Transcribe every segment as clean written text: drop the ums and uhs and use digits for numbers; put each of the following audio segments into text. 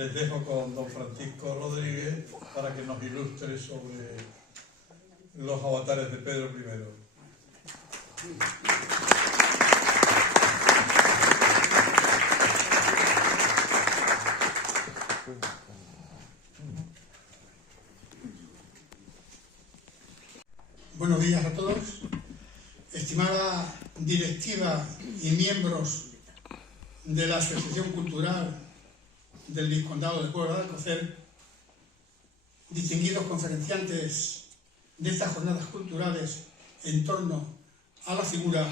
les dejo con don Francisco Rodríguez para que nos ilustre sobre los avatares de Pedro I. Buenos días a todos, estimada directiva y miembros de la Asociación Cultural del Vizcondado de Puebla de Alcocer, distinguidos conferenciantes de estas jornadas culturales en torno a la figura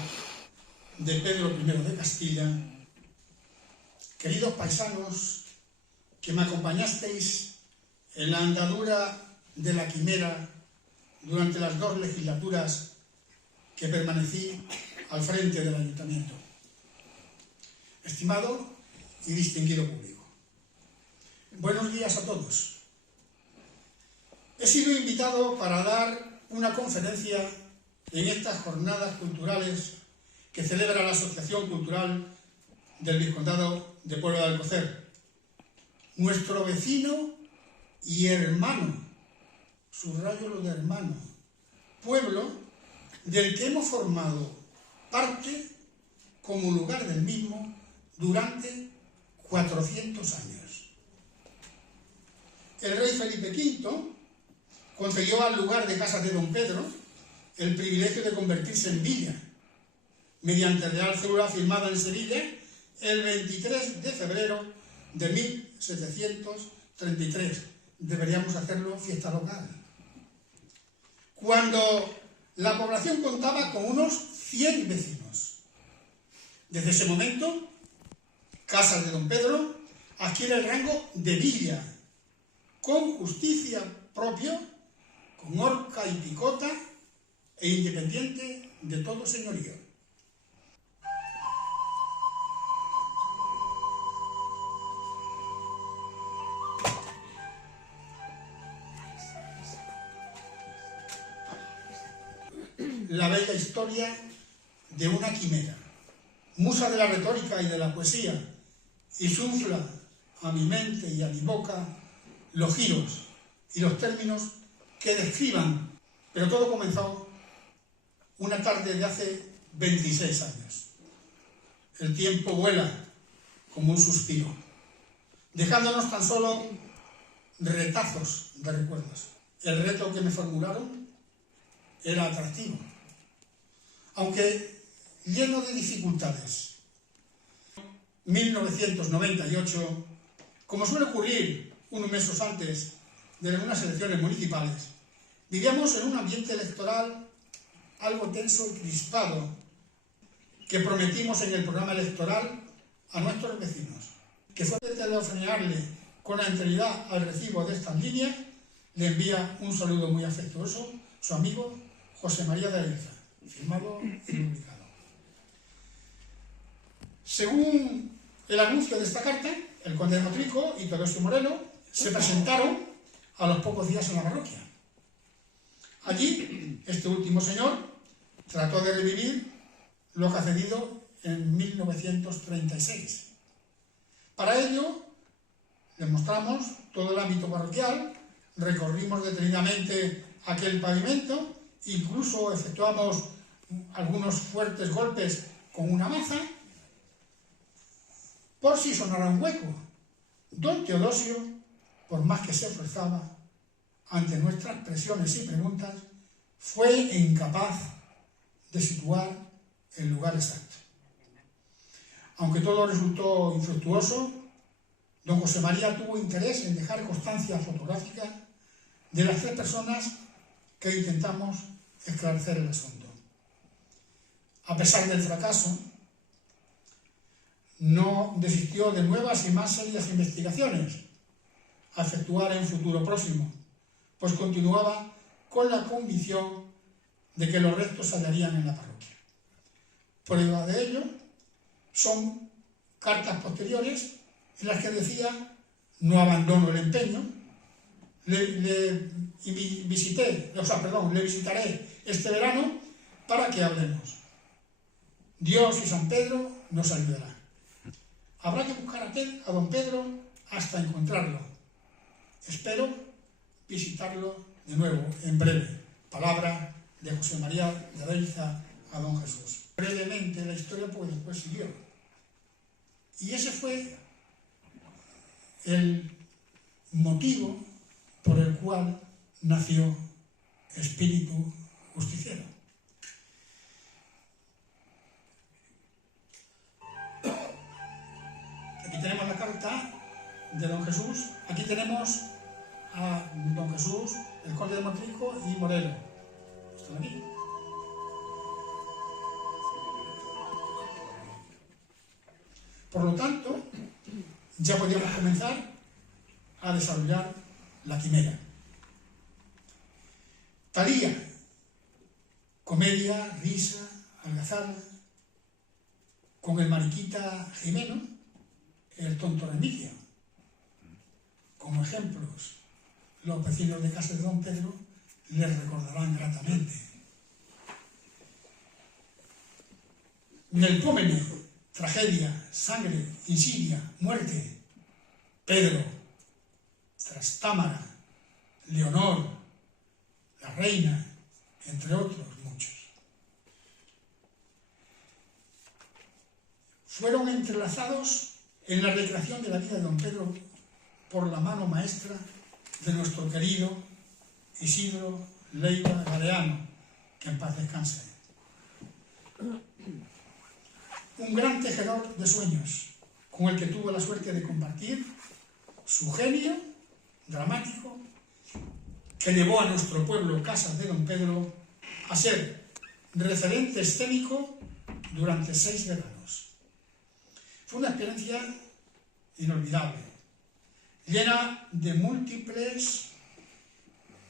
de Pedro I de Castilla, queridos paisanos que me acompañasteis en la andadura de la quimera durante las 2 legislaturas que permanecí al frente del ayuntamiento. Estimado y distinguido público, buenos días a todos. He sido invitado para dar una conferencia en estas jornadas culturales que celebra la Asociación Cultural del Vizcondado de Puebla de Alcocer, nuestro vecino y hermano, subrayo lo de hermano, pueblo del que hemos formado parte como lugar del mismo durante 400 años. El rey Felipe V concedió al lugar de Casas de Don Pedro el privilegio de convertirse en villa, mediante real cédula firmada en Sevilla el 23 de febrero de 1733. Deberíamos hacerlo fiesta local. Cuando la población contaba con unos 100 vecinos. Desde ese momento, Casas de Don Pedro adquiere el rango de villa, con justicia propia, con horca y picota e independiente de todo señorío. La bella historia de una quimera, musa de la retórica y de la poesía, insufla a mi mente y a mi boca los giros y los términos que describan, pero todo comenzó una tarde de hace 26 años. El tiempo vuela como un suspiro, dejándonos tan solo retazos de recuerdos. El reto que me formularon era atractivo, aunque lleno de dificultades. 1998, como suele ocurrir unos meses antes de unas elecciones municipales, vivíamos en un ambiente electoral algo tenso y crispado que prometimos en el programa electoral a nuestros vecinos, que fue de telefonearle con la anterioridad al recibo de estas líneas. Le envía un saludo muy afectuoso su amigo José María de Aguirre, firmado y publicado. Según el anuncio de esta carta, el conde de Motrico y Teodosio Moreno se presentaron a los pocos días en la parroquia. Allí, este último señor trató de revivir lo concedido en 1936. Para ello, les mostramos todo el ámbito parroquial, recorrimos detenidamente aquel pavimento, incluso efectuamos algunos fuertes golpes con una maza, por si sonara un hueco. Don Teodosio, por más que se esforzaba, ante nuestras presiones y preguntas, fue incapaz de situar el lugar exacto. Aunque todo resultó infructuoso, don José María tuvo interés en dejar constancia fotográfica de las 3 personas que intentamos esclarecer el asunto. A pesar del fracaso, no desistió de nuevas y más serias investigaciones a efectuar en futuro próximo, pues continuaba con la convicción de que los restos se hallarían en la parroquia. Prueba de ello son cartas posteriores en las que decía: no abandono el empeño, le visitaré este verano para que hablemos. Dios y San Pedro nos ayudarán. Habrá que buscar a don Pedro hasta encontrarlo. Espero visitarlo de nuevo en breve. Palabra de José María de Adeiza a don Jesús. Brevemente la historia, pues después siguió. Y ese fue el motivo por el cual nació Espíritu Justiciero. Aquí tenemos la carta de don Jesús. Aquí tenemos a don Jesús, el conde de Montrico y Moreno. Están aquí. Por lo tanto, ya podíamos comenzar a desarrollar la quimera. Talía, comedia, risa, algazara, con el mariquita Jimeno, el tonto Remigio. Como ejemplos, los vecinos de casa de don Pedro les recordarán gratamente. Melpómene, tragedia, sangre, insidia, muerte. Pedro, Trastámara, Leonor, la reina, entre otros muchos. Fueron entrelazados en la recreación de la vida de don Pedro por la mano maestra de nuestro querido Isidro Leiva Galeano, que en paz descanse. Un gran tejedor de sueños, con el que tuvo la suerte de compartir su genio dramático, que llevó a nuestro pueblo, Casas de don Pedro, a ser referente escénico durante 6 veranos. Fue una experiencia inolvidable, llena de múltiples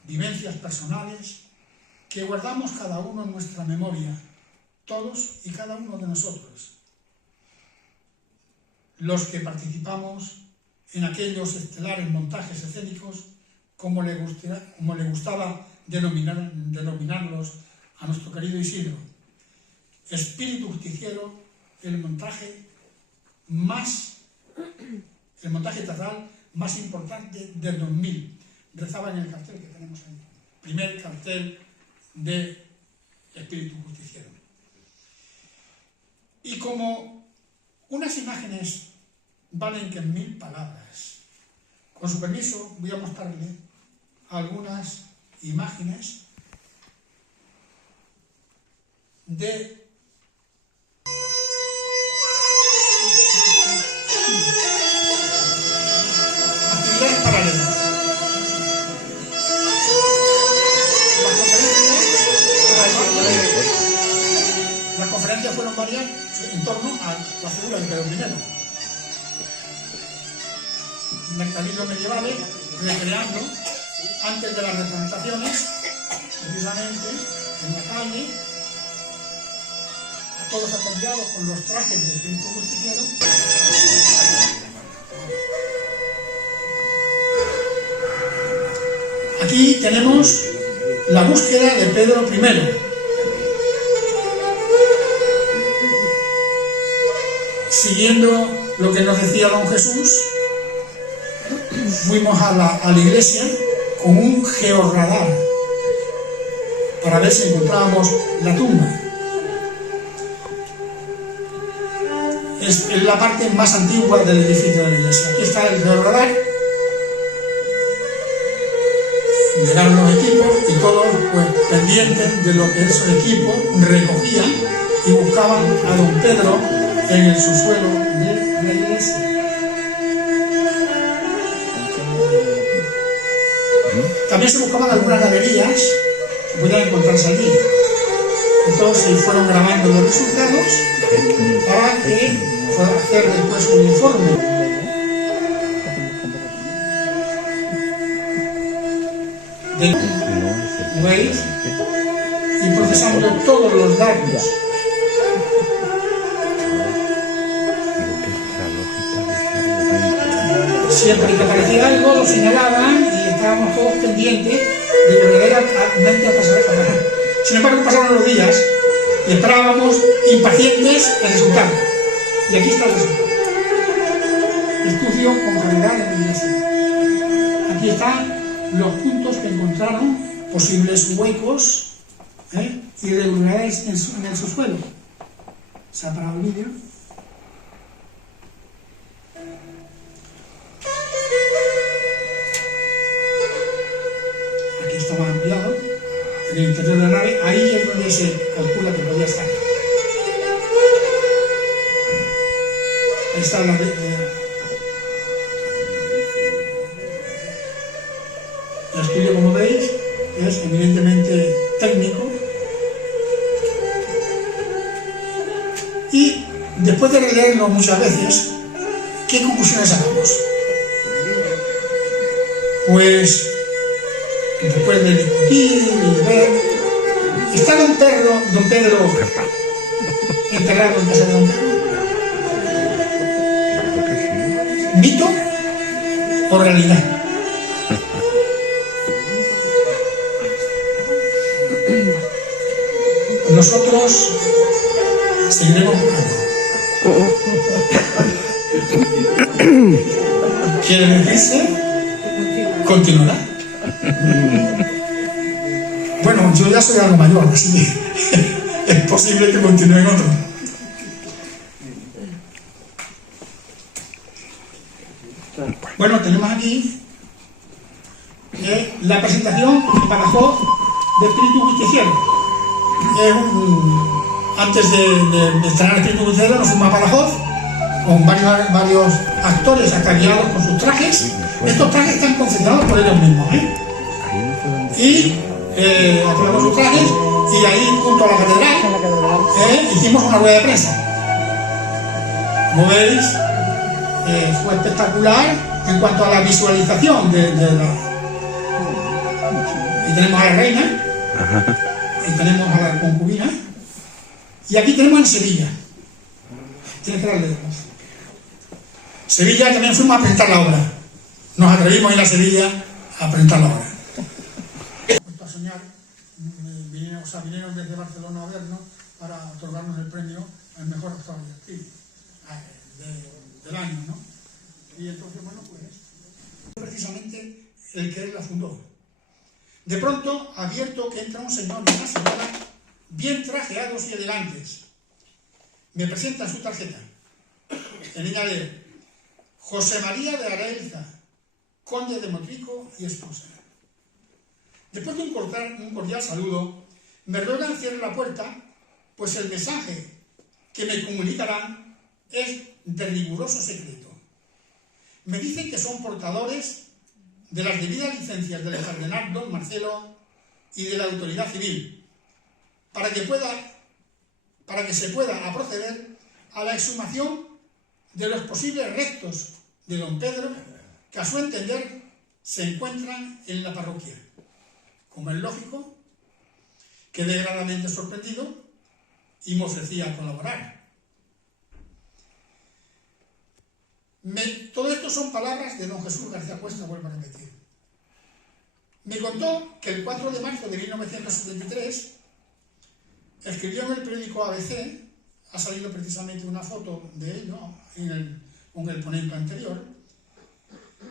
vivencias personales que guardamos cada uno en nuestra memoria, todos y cada uno de nosotros, los que participamos en aquellos estelares montajes escénicos, como le gustaba denominarlos a nuestro querido Isidro. Espíritu Justiciero, el montaje teatral más importante del 2000. Rezaba en el cartel que tenemos ahí. Primer cartel de Espíritu Justiciero. Y como unas imágenes valen que 1000 palabras, con su permiso voy a mostrarle algunas imágenes de actividades paralelas. Las conferencias fueron varias en torno a la figura de Pedro I. Mercadillos medievales, recreando, antes de las representaciones, precisamente en la calle, a todos acompañados con los trajes del Espíritu Justiciero. Aquí tenemos la búsqueda de Pedro I. Siguiendo lo que nos decía don Jesús, fuimos a la iglesia con un georradar para ver si encontrábamos la tumba. Es la parte más antigua del edificio de la iglesia. Aquí está el georradar. Llegaron los equipos y todos pues, pendientes de lo que esos equipos recogían y buscaban a don Pedro en el subsuelo de la iglesia. También se buscaban algunas galerías que podían encontrarse allí. Entonces fueron grabando los resultados para que puedan hacer después un informe. ¿Veis? Y procesando todos los datos. Siempre que aparecía algo lo señalaban y estábamos todos pendientes de que verdaderamente pasara. Sin embargo, pasaron los días y esperábamos impacientes el resultado. Y aquí está el resultado. estudio con calidad en la iglesia. Aquí están los puntos que encontraron, posibles huecos, irregularidades en el subsuelo. Se ha parado el vídeo. Aquí está más ampliado. En el interior de la nave, ahí es donde se calcula que podía estar. Ahí está el estudio, como veis, es eminentemente técnico. Y después de releerlo muchas veces, ¿qué conclusiones sacamos? Pues, después de discutir y ver, ¿está don Pedro enterrado en casa de don Pedro? ¿Mito o realidad? Nosotros seguiremos buscando. ¿Quiere decirse? Continuará. Bueno, yo ya soy algo mayor, así que es posible que continúen otros. Bueno, tenemos aquí la presentación en Badajoz de Espíritu Justiciero. Antes de estrenar Espíritu Justiciero nos fuimos a Badajoz con varios actores ataviados con sus trajes. Estos trajes están confeccionados por ellos mismos, y activamos sus trajes y ahí junto a la catedral hicimos una rueda de prensa. Como veis, fue espectacular en cuanto a la visualización de la... Ahí tenemos a la reina, ahí tenemos a la concubina, y aquí tenemos en Sevilla. Tienes que darle de voz. Sevilla también fuimos a presentar la obra. Nos atrevimos a ir a Sevilla a presentar la obra. A soñar, vinieron desde Barcelona a vernos para otorgarnos el premio al mejor actor de actriz del año, ¿no? Y entonces, bueno, pues, precisamente el que él la fundó. De pronto, advierto que entra un señor y una señora bien trajeados y elegantes. Me presentan su tarjeta. En ella lee: José María de Araelza, conde de Motrico y esposa. Después de un cordial saludo, me ruegan cierre la puerta, pues el mensaje que me comunicarán es de riguroso secreto. Me dicen que son portadores de las debidas licencias del cardenal don Marcelo y de la autoridad civil, para que se pueda proceder a la exhumación de los posibles restos de don Pedro, que a su entender se encuentran en la parroquia. Como es lógico, quedé grandemente sorprendido y me ofrecí a colaborar. Todo esto son palabras de don Jesús García Cuesta, vuelvo a repetir. Me contó que el 4 de marzo de 1973 escribió en el periódico ABC, ha salido precisamente una foto de ello con el ponente anterior,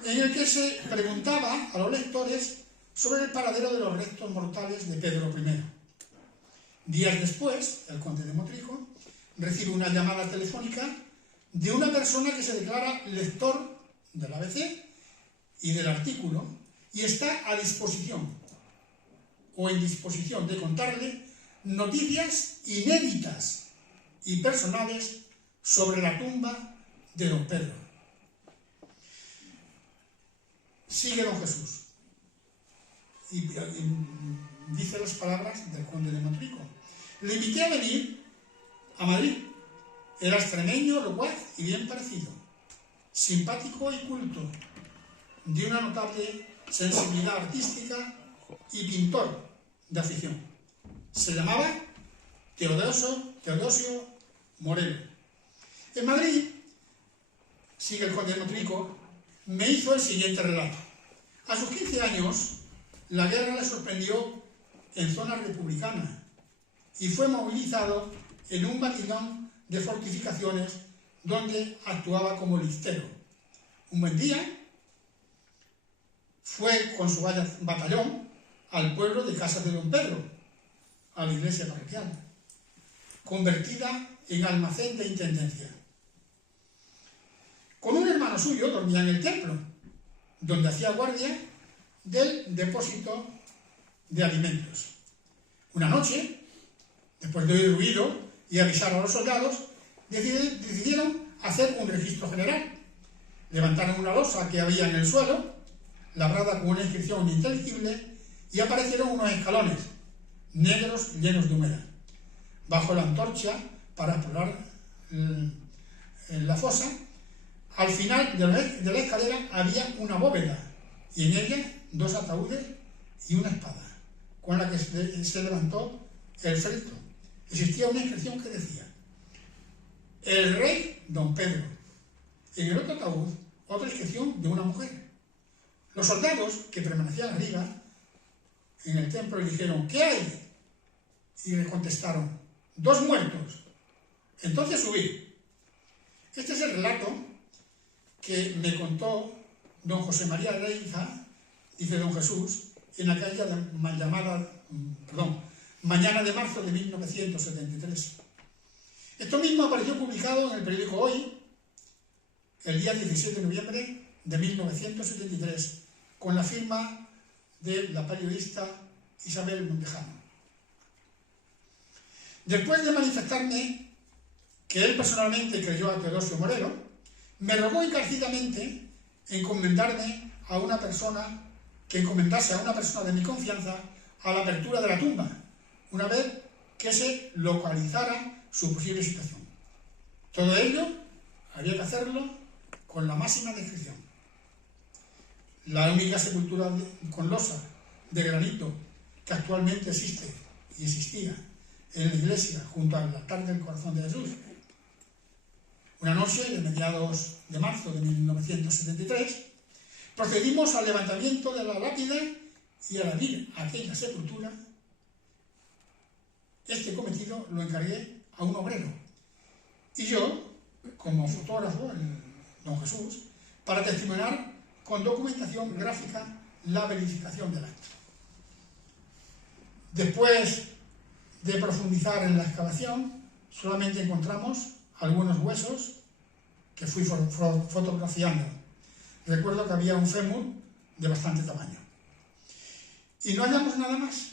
en el que se preguntaba a los lectores sobre el paradero de los restos mortales de Pedro I. Días después, el conde de Motrico recibe una llamada telefónica de una persona que se declara lector del ABC y del artículo y está a disposición o en disposición de contarle noticias inéditas y personales sobre la tumba de don Pedro. Sigue don Jesús y dice las palabras del conde de Motrico. Le invité a venir a Madrid. Era extremeño, locuaz y bien parecido, simpático y culto, de una notable sensibilidad artística y pintor de afición. Se llamaba Teodosio Moreno. En Madrid, sigue el conde de Motrico, me hizo el siguiente relato. A sus 15 años, la guerra le sorprendió en zona republicana y fue movilizado en un batallón de fortificaciones donde actuaba como listero. Un buen día fue con su batallón al pueblo de Casas de Don Pedro, a la iglesia parroquial, convertida en almacén de intendencia. Con un hermano suyo dormía en el templo, donde hacía guardia del depósito de alimentos. Una noche, después de oír ruido y avisar a los soldados, decidieron hacer un registro general. Levantaron una losa que había en el suelo, labrada con una inscripción ininteligible, y aparecieron unos escalones negros llenos de humedad. Bajo la antorcha, para explorar la fosa, al final de la escalera había una bóveda, y en ella 2 ataúdes y una espada, con la que se levantó el féretro. Existía una inscripción que decía: el rey Don Pedro. En el otro ataúd, otra inscripción de una mujer. Los soldados que permanecían arriba en el templo le dijeron: ¿qué hay? Y le contestaron: 2 muertos. Entonces subí. Este es el relato que me contó don José María de Leiza, dice don Jesús, en aquella mañana de marzo de 1973. Esto mismo apareció publicado en el periódico Hoy, el día 17 de noviembre de 1973, con la firma de la periodista Isabel Montejano. Después de manifestarme que él personalmente creyó a Teodosio Morelo, me rogó encarecidamente encomendase a una persona de mi confianza a la apertura de la tumba, una vez que se localizara su posible situación. Todo ello había que hacerlo con la máxima discreción. La única sepultura con losa de granito que actualmente existe y existía en la iglesia junto al altar del Corazón de Jesús. Una noche de mediados de marzo de 1973 procedimos al levantamiento de la lápida y al abrir aquella sepultura. Este cometido lo encargué a un obrero y yo, como fotógrafo, don Jesús, para testimoniar con documentación gráfica la verificación del acto. Después de profundizar en la excavación, solamente encontramos algunos huesos que fui fotografiando. Recuerdo que había un fémur de bastante tamaño. Y no hallamos nada más,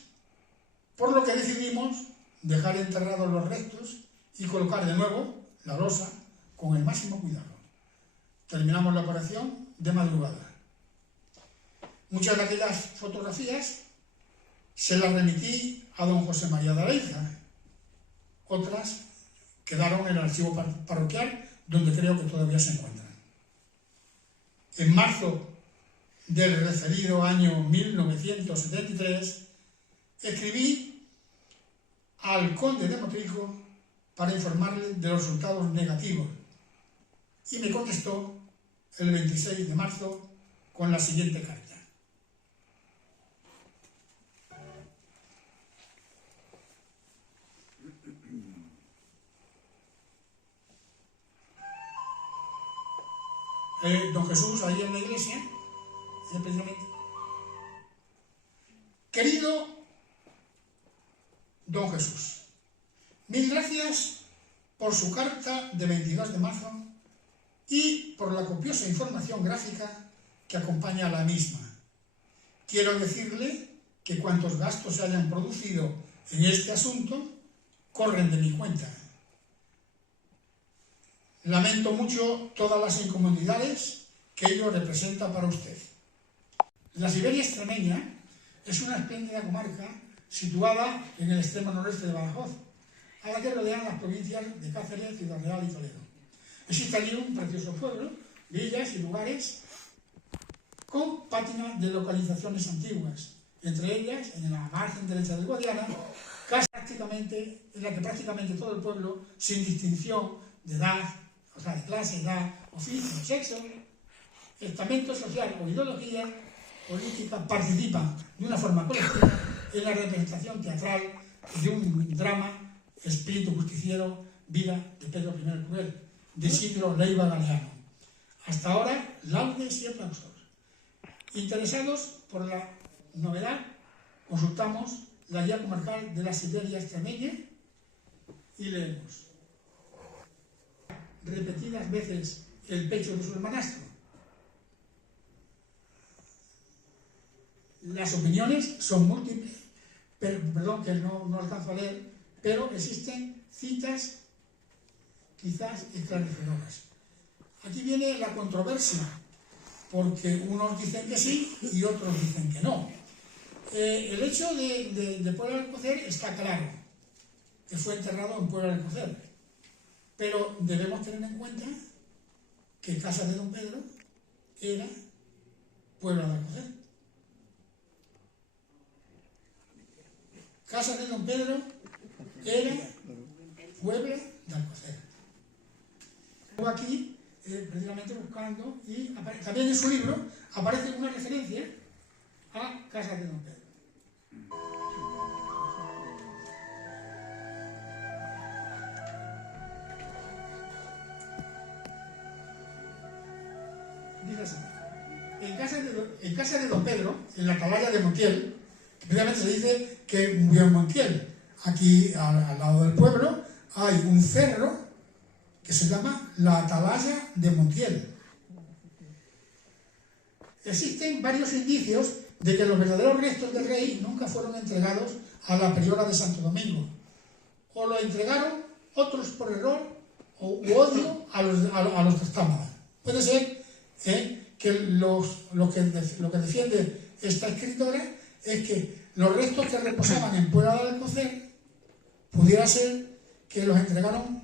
por lo que decidimos dejar enterrados los restos y colocar de nuevo la losa con el máximo cuidado. Terminamos la operación de madrugada. Muchas de aquellas fotografías se las remití a don José María de Leiza. Otras quedaron en el archivo parroquial, donde creo que todavía se encuentran. En marzo del referido año 1973, escribí al conde de Motrico para informarle de los resultados negativos y me contestó el 26 de marzo con la siguiente carta. Don Jesús, ahí en la iglesia, precisamente. Querido don Jesús, mil gracias por su carta de 22 de marzo y por la copiosa información gráfica que acompaña a la misma. Quiero decirle que cuantos gastos se hayan producido en este asunto corren de mi cuenta. Lamento mucho todas las incomodidades que ello representa para usted. La Siberia extremeña es una espléndida comarca situada en el extremo noreste de Badajoz, a la que rodean las provincias de Cáceres, Ciudad Real y Toledo. Existe allí un precioso pueblo, villas y lugares con pátina de localizaciones antiguas, entre ellas, en la margen derecha del Guadiana, en la que prácticamente todo el pueblo, sin distinción de edad, o sea, de clase, edad, oficio, sexo, estamento social o ideología política, participa de una forma colectiva en la representación teatral de un drama, Espíritu Justiciero, Vida de Pedro I el Cruel, de Isidro Leiva Galeano. Hasta ahora, laudes y aplausos. Interesados por la novedad, consultamos la guía comarcal de la Siberia extremeña y leemos: repetidas veces el pecho de su hermanastro. Las opiniones son múltiples, perdón que no alcanzo a leer, pero existen citas quizás esclarecedoras. Aquí viene la controversia, porque unos dicen que sí y otros dicen que no. El hecho de Puebla de Alcocer está claro, que fue enterrado en Puebla de Alcocer, pero debemos tener en cuenta que Casa de Don Pedro era Puebla de Alcocer. Casa de Don Pedro era Puebla de Alcocer. Luego aquí, precisamente buscando, y también en su libro aparece una referencia a Casa de Don Pedro. Dice así: en casa de Don Pedro, en la atalaya de Montiel, que precisamente se dice que murió en Montiel. Aquí, al lado del pueblo, hay un cerro que se llama la Atalaya de Montiel. Existen varios indicios de que los verdaderos restos del rey nunca fueron entregados a la priora de Santo Domingo. O lo entregaron otros por error u odio a los testámadas. Puede ser que lo que defiende esta escritora es que los restos que reposaban en Puebla de Alcocer pudiera ser que los entregaron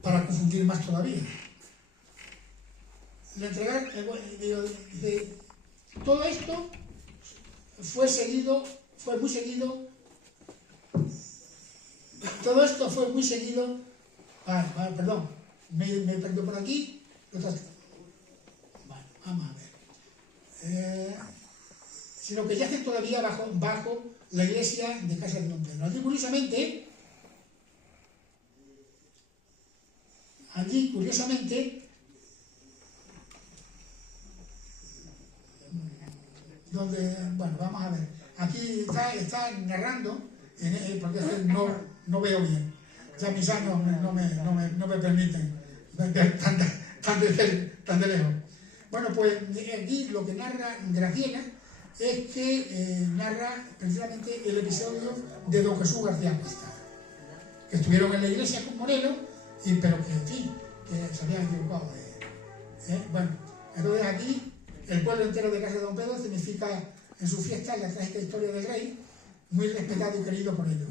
para confundir más todavía. Le entregaron, todo esto fue muy seguido. Todo esto fue muy seguido. Perdón, me he perdido por aquí. Bueno, vamos a ver. Sino que yacen todavía bajo la iglesia de Casa de Don Pedro. Allí, curiosamente, donde, bueno, vamos a ver, aquí está narrando, porque no veo bien, ya mis años no me permiten ver tan de lejos. Bueno, pues aquí lo que narra Graciela es que narra precisamente el episodio de Don Jesús García Cuesta, que estuvieron en la iglesia con Morelos, pero que, en fin, que se habían equivocado bueno, entonces aquí el pueblo entero de Casa de Don Pedro significa en su fiesta la trágica historia del rey, muy respetado y querido por ellos.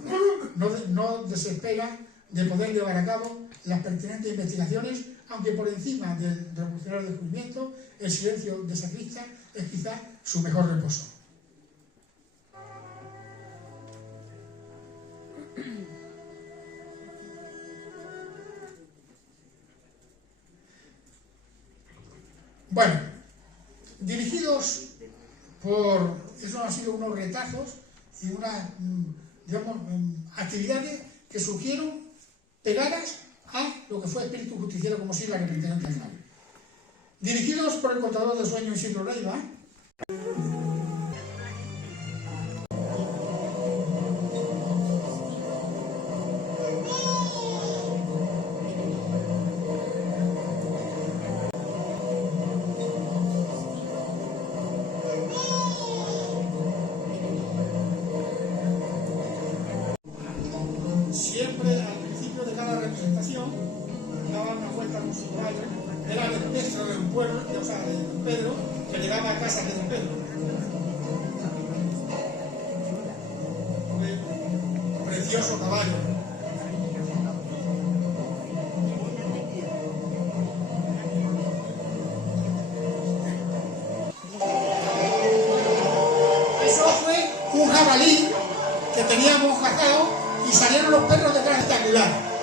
No desespera de poder llevar a cabo las pertinentes investigaciones, aunque por encima del revolucionario descubrimiento, el silencio de sacrista es quizá su mejor reposo. Bueno, dirigidos por... Esos han sido unos retazos y unas, digamos, actividades que surgieron pegadas a lo que fue espíritu justiciero, como si la repetición teatral. Dirigidos por el contador de sueños Isidro Leiva, siempre al principio de cada representación daba una vuelta con su caballo, era el espectro de un pueblo, o sea, de Don Pedro, que llegaba a casa de Don Pedro. Un precioso caballo. Eso fue un jabalí que teníamos cazado y salieron los perros detrás espectacular.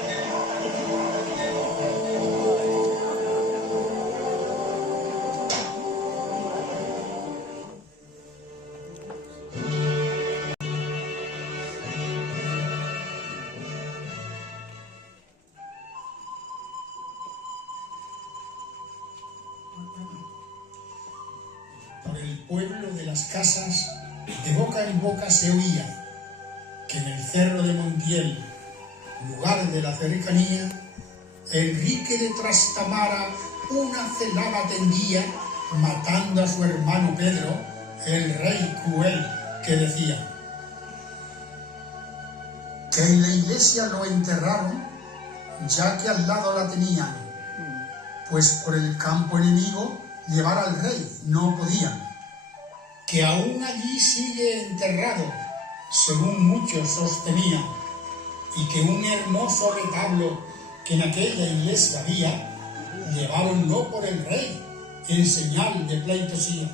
el pueblo de las Casas, de boca en boca se oía que en el cerro de Montiel, lugar de la cercanía, Enrique de Trastamara una celada tendía, matando a su hermano Pedro, el rey cruel, que decía que en la iglesia lo enterraron, ya que al lado la tenían, pues por el campo enemigo llevar al rey no podían, que aún allí sigue enterrado, según muchos sostenían, y que un hermoso retablo que en aquella iglesia había, lleváronlo por el rey en señal de pleitesía.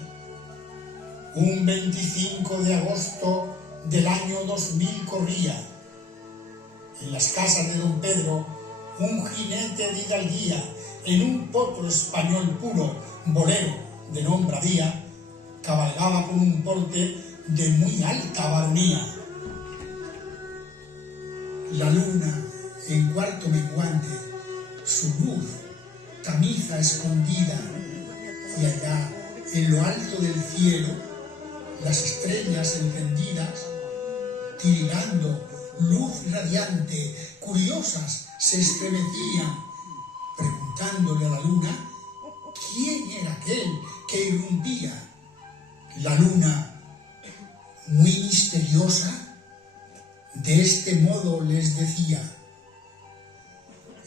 Un 25 de agosto del año 2000 corría, en las casas de don Pedro, un jinete de hidalguía, en un potro español puro, bolero de nombre había, cabalgaba por un porte de muy alta varonía. La luna, en cuarto menguante, su luz, tamiza escondida, y allá, en lo alto del cielo, las estrellas encendidas, tirilando luz radiante, curiosas, se estremecían, preguntándole a la luna quién era aquel que irrumpía. La luna, muy misteriosa, de este modo les decía: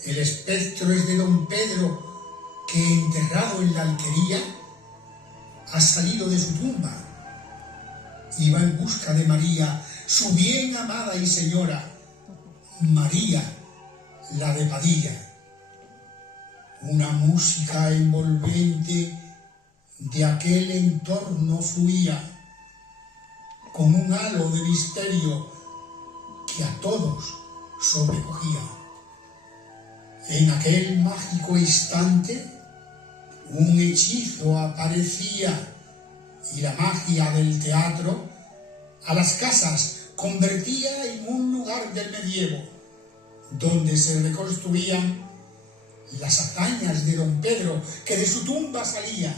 el espectro es de don Pedro, que enterrado en la alquería ha salido de su tumba y va en busca de María, su bien amada y señora, María, la de Padilla. Una música envolvente de aquel entorno fluía, con un halo de misterio que a todos sobrecogía. En aquel mágico instante, un hechizo aparecía y la magia del teatro a las casas convertía en un lugar del medievo, donde se reconstruían las hazañas de don Pedro, que de su tumba salía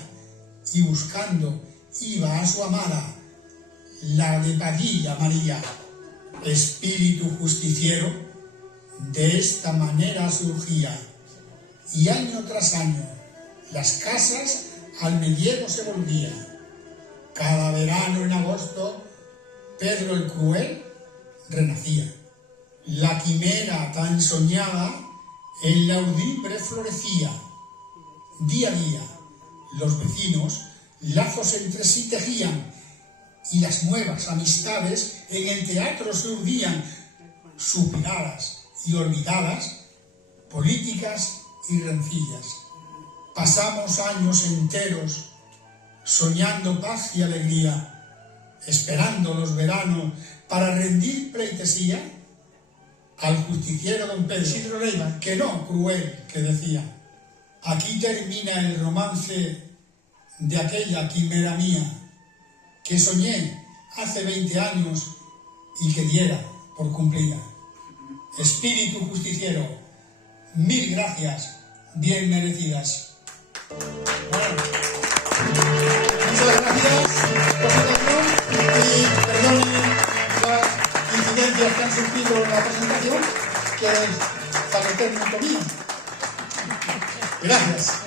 y buscando iba a su amada, la de Padilla María. Espíritu justiciero de esta manera surgía, y año tras año las casas al medievo se volvían. Cada verano en agosto Pedro el Cruel renacía. La quimera tan soñada en la urdimbre florecía. Día a día los vecinos lazos entre sí tejían, y las nuevas amistades en el teatro se urdían, superadas y olvidadas, políticas y rencillas. Pasamos años enteros soñando paz y alegría, esperando los veranos para rendir pleitesía al justiciero don Pedro Isidro Leiva, que no cruel, que decía: aquí termina el romance de aquella quimera mía que soñé hace 20 años y que diera por cumplida. Espíritu justiciero, mil gracias bien merecidas. Bueno, muchas gracias por su atención y perdonen las incidencias que han surgido en la presentación, que es para el término mío. Gracias.